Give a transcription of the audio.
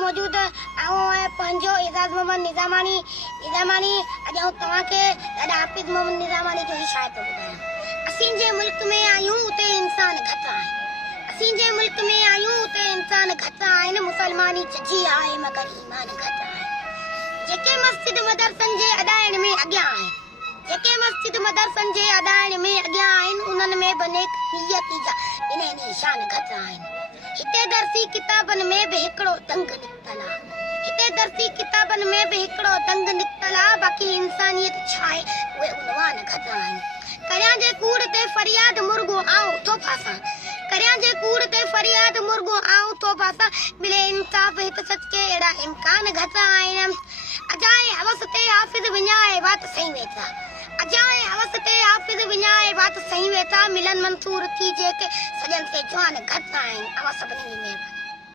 मौजूद पंजो एजाज मोहम्मद निजामानी अॼु तव्हांखे ॾाढा हाफ़िज़ मोहम्मद निजामानी जो इशारो थो ॿुधायां। असीं जे मुल्क में आहियूं उते इंसान घटि आहिनि। असीं जे मुल्क में आहियूं उते इंसान घटि आहिनि। मुसलमानी चजी आहे मगर ईमान घटि आहे। जेके मस्जिद मदरसनि जे अॾाइण में अॻियां आहिनि, जेके मस्जिद मदरसनि जे अॾाइण में अॻियां आहिनि, उन्हनि में बि नेक नियत जा इन निशान घटि आहिनि। हिते दर्सी किताबनि में बि हिकिड़ो दंग निकितल आहे। हिते दर्सी किताबनि में बि हिकिड़ो दंग निकितल आहे। बाक़ी इंसानियत छा आहे उहे उनवान घटि आहिनि। करियां जे कूड़ ते फरियाद मुर्गो आऊं थो फासां। करियां जे कूड़ ते फरियाद मुर्गो आऊं थो फासां। मिले इंसाफ़ हित सच के अहिड़ा इम्कान घटि आहिनि। अजाए हवस ते हाफ़िज़ विञाए बात सही वेठा। अजाए हवस ते हाफ़िज़ विञाए बात सही वेठा। मिलन मंसूर थी जेके सॼनि ते जवान घटि आहिनि। अवां सभिनी जी महिरबानी।